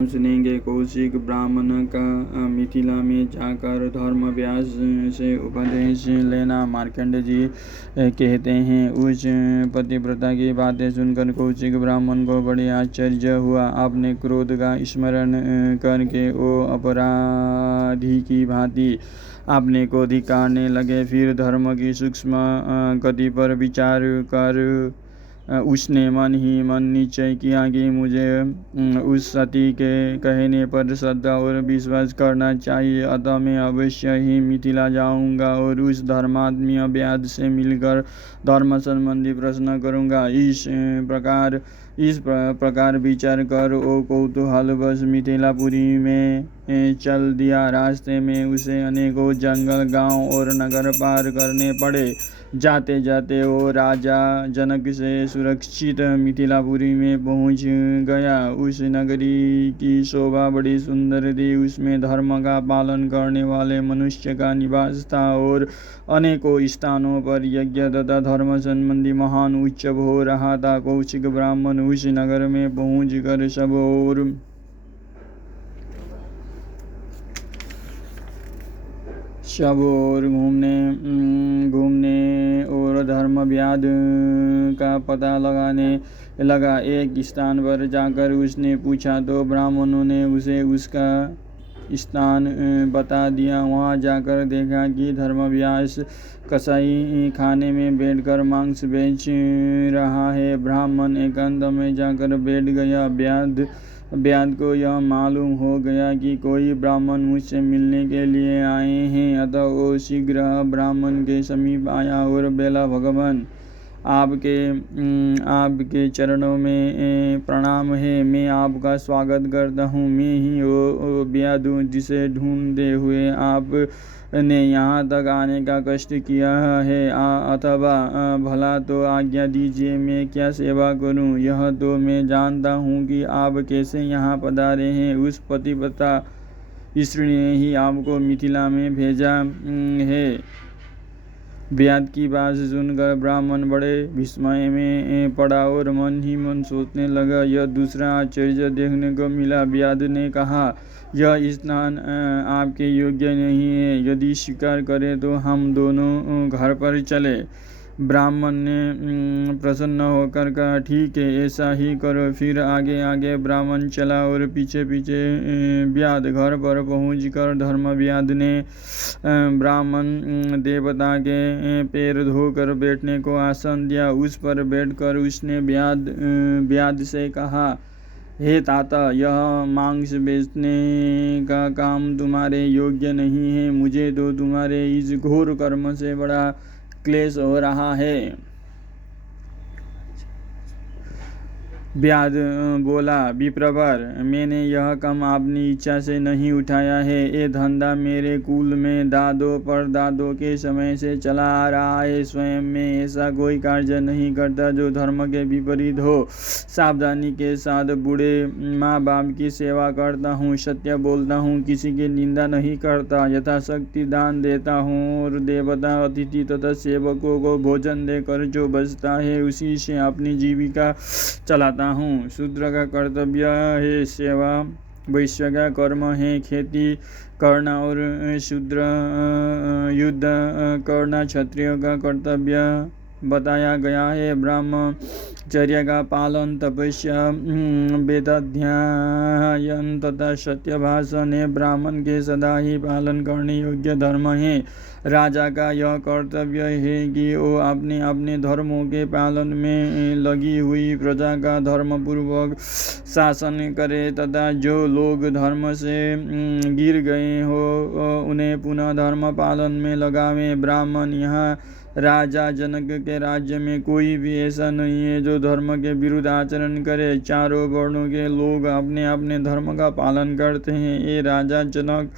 सुनेंगे। कौशिक ब्राह्मण का मिथिला में जाकर धर्मव्यास से उपदेश लेना। मार्कंडेय जी कहते हैं, उस पतिव्रता की बातें सुनकर कौशिक ब्राह्मण को बड़े आश्चर्य हुआ। आपने क्रोध का स्मरण करके वो अपराधी की भांति आपने को धिक्कारने लगे। फिर धर्म की सूक्ष्म गति पर विचार कर उसने मन ही मन निश्चय किया कि मुझे उस सती के कहने पर श्रद्धा और विश्वास करना चाहिए। अतः मैं अवश्य ही मिथिला जाऊंगा और उस धर्मात्मीय व्याध से मिलकर धर्म संबंधी प्रश्न करूंगा। इस प्रकार विचार कर वो कौतूहलवश मिथिलापुरी में चल दिया। रास्ते में उसे अनेकों जंगल, गांव और नगर पार करने पड़े। जाते जाते वो राजा जनक से सुरक्षित मिथिलापुरी में पहुंच गया। उस नगरी की शोभा बड़ी सुंदर थी। उसमें धर्म का पालन करने वाले मनुष्य का निवास था और अनेकों स्थानों पर यज्ञ तथा धर्म संबंधी महान उत्सव हो रहा था। कौशिक ब्राह्मण उस नगर में पहुंच कर सब और घूमने और धर्म व्याध का पता लगाने लगा। एक स्थान पर जाकर उसने पूछा तो ब्राह्मणों ने उसे उसका स्थान बता दिया। वहां जाकर देखा कि धर्मव्यास कसाई खाने में बैठकर मांस बेच रहा है। ब्राह्मण एकांत में जाकर बैठ गया। व्याध को यह मालूम हो गया कि कोई ब्राह्मण मुझसे मिलने के लिए आए हैं। अतः वो शीघ्र ब्राह्मण के समीप आया और बोला, भगवान, आपके चरणों में प्रणाम है। मैं आपका स्वागत करता हूँ। मैं ही वो व्याध हूँ जिसे ढूंढते हुए आपने यहाँ तक आने का कष्ट किया है। अथवा भला तो आज्ञा दीजिए, मैं क्या सेवा करूँ। यह तो मैं जानता हूँ कि आप कैसे यहाँ पधारे हैं। उस पतिव्रता स्त्री ने ही आपको मिथिला में भेजा है। व्याध की बात सुनकर ब्राह्मण बड़े विस्मय में पड़ा और मन ही मन सोचने लगा, यह दूसरा आश्चर्य देखने को मिला। व्याध ने कहा, यह स्नान आपके योग्य नहीं है। यदि स्वीकार करें तो हम दोनों घर पर चले। ब्राह्मण ने प्रसन्न होकर कहा, ठीक है, ऐसा ही करो। फिर आगे आगे ब्राह्मण चला और पीछे पीछे व्याध। घर पर पहुंचकर धर्मव्याध ने ब्राह्मण देवता के पैर धोकर बैठने को आसन दिया। उस पर बैठकर उसने व्याध से कहा, हे ताता, यह मांस बेचने का काम तुम्हारे योग्य नहीं है। मुझे तो तुम्हारे इस घोर कर्म से बड़ा क्लेश हो रहा है। व्याध बोला, विप्रवर, मैंने यह काम अपनी इच्छा से नहीं उठाया है। ये धंधा मेरे कुल में दादों परदादों के समय से चला आ रहा है। स्वयं में ऐसा कोई कार्य नहीं करता जो धर्म के विपरीत हो। सावधानी के साथ बूढ़े माँ बाप की सेवा करता हूँ, सत्य बोलता हूँ, किसी की निंदा नहीं करता, यथाशक्ति दान देता हूँ और देवता, अतिथि तथा सेवकों को भोजन देकर जो बचता है उसी से अपनी जीविका चलाता हूँ। शूद्र का कर्तव्य है सेवा, वैश्य का कर्म है खेती करना और शूद्र युद्ध करना क्षत्रिय का कर्तव्य बताया गया है। ब्रह्मचर्य का पालन, तपस्या, वेदाध्ययन तथा सत्य भाषण है ब्राह्मण के सदा ही पालन करने योग्य धर्म है। राजा का यह कर्तव्य है कि वो अपने अपने धर्मों के पालन में लगी हुई प्रजा का धर्मपूर्वक शासन करे तथा जो लोग धर्म से गिर गए हो उन्हें पुनः धर्म पालन में लगावे। ब्राह्मण यहाँ राजा जनक के राज्य में कोई भी ऐसा नहीं है जो धर्म के विरुद्ध आचरण करे। चारों वर्णों के लोग अपने अपने धर्म का पालन करते हैं। ये राजा जनक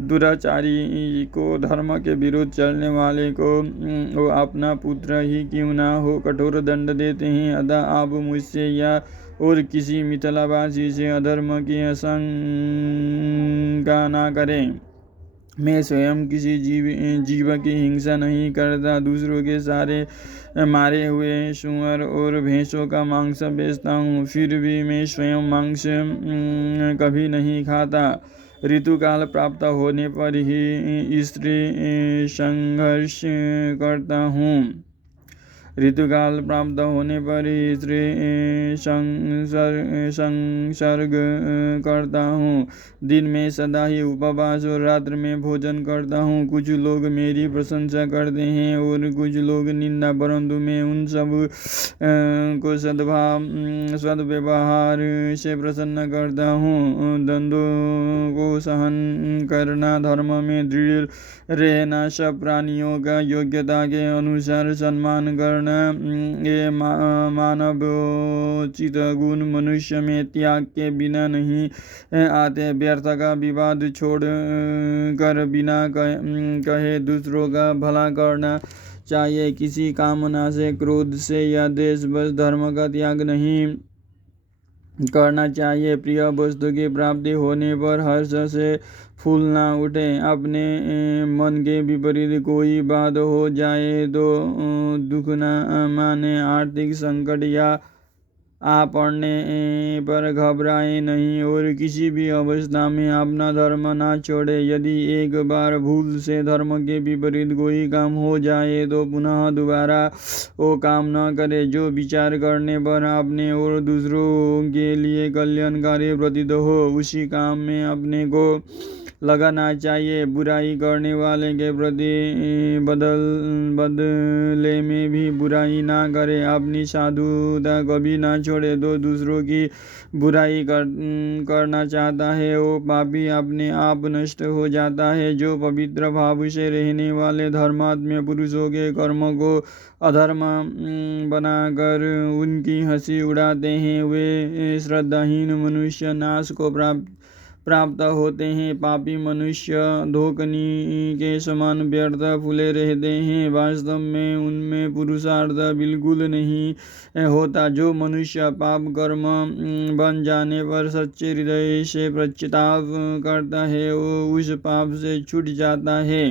दुराचारी को, धर्म के विरुद्ध चलने वाले को वो अपना पुत्र ही क्यों ना हो कठोर दंड देते हैं। अतः आप मुझसे या और किसी मिथिलावासी से अधर्म की आशंका ना करें। मैं स्वयं किसी जीव की हिंसा नहीं करता। दूसरों के सारे मारे हुए सूअर और भैंसों का मांस बेचता हूँ, फिर भी मैं स्वयं मांस कभी नहीं खाता। ऋतुकाल प्राप्त होने पर ही स्त्री संघर्ष करता हूँ। ऋतुकाल प्राप्त होने पर स्त्री संसर्ग करता हूँ। दिन में सदा ही उपवास और रात्र में भोजन करता हूँ। कुछ लोग मेरी प्रशंसा करते हैं और कुछ लोग निंदा, परंतु मैं उन सब को सद्व्यवहार से प्रसन्न करता हूँ। द्वंद्वों को सहन करना, धर्म में दृढ़ रहना, सब प्राणियों का योग्यता के अनुसार सम्मान करना, ये मानवोचित गुण मनुष्य में त्याग के बिना नहीं आते। व्यर्थ का विवाद छोड़ कर बिना कहे दूसरों का भला करना चाहिए। किसी कामना से, क्रोध से या द्वेष बस धर्म का त्याग नहीं करना चाहिए। प्रिय वस्तु की प्राप्ति होने पर हर्ष से फूल ना उठे। अपने मन के विपरीत कोई बात हो जाए तो दुख न माने। आर्थिक संकट या आ पड़ने पर घबराए नहीं और किसी भी अवस्था में अपना धर्म ना छोड़े। यदि एक बार भूल से धर्म के विपरीत कोई काम हो जाए तो पुनः दोबारा वो काम न करे। जो विचार करने पर अपने और दूसरों के लिए कल्याणकारी प्रतीत हो, उसी काम में अपने को लगाना चाहिए। बुराई करने वाले के प्रति बदले में भी बुराई ना करे। अपनी साधुता कभी ना छोड़े। तो दूसरों की बुराई करना चाहता है वो पापी अपने आप नष्ट हो जाता है। जो पवित्र भाव से रहने वाले धर्मात्म पुरुषों के कर्म को अधर्म बनाकर उनकी हंसी उड़ाते हैं, वे श्रद्धाहीन मनुष्य नाश को प्राप्त होते हैं। पापी मनुष्य धोकनी के समान व्यर्थ फूले रहते हैं। वास्तव में उनमें पुरुषार्थ बिल्कुल नहीं होता। जो मनुष्य पाप कर्म बन जाने पर सच्चे हृदय से पश्चाताप करता है वो उस पाप से छूट जाता है।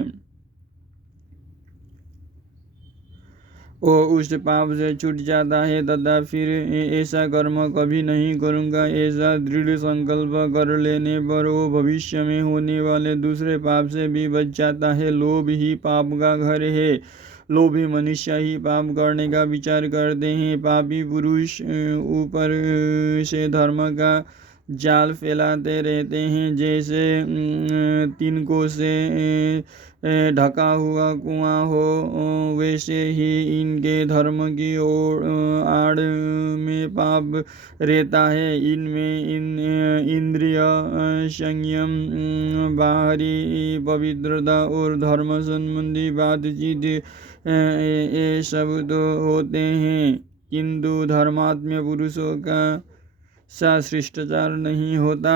वो उस पाप से छूट जाता है तथा फिर ऐसा कर्म कभी नहीं करूँगा ऐसा दृढ़ संकल्प कर लेने पर वो भविष्य में होने वाले दूसरे पाप से भी बच जाता है। लोभ ही पाप का घर है। लोभी मनुष्य ही पाप करने का विचार करते हैं। पापी पुरुष ऊपर से धर्म का जाल फैलाते रहते हैं। जैसे तिनकों से ढका हुआ कुआं हो, वैसे ही इनके धर्म की आड़ में पाप रहता है। इनमें इंद्रिय संयम, बाहरी पवित्रता और धर्म संबंधी बातचीत ये सब तो होते हैं, किंतु धर्मात्म पुरुषों का सा शिष्टाचार नहीं होता।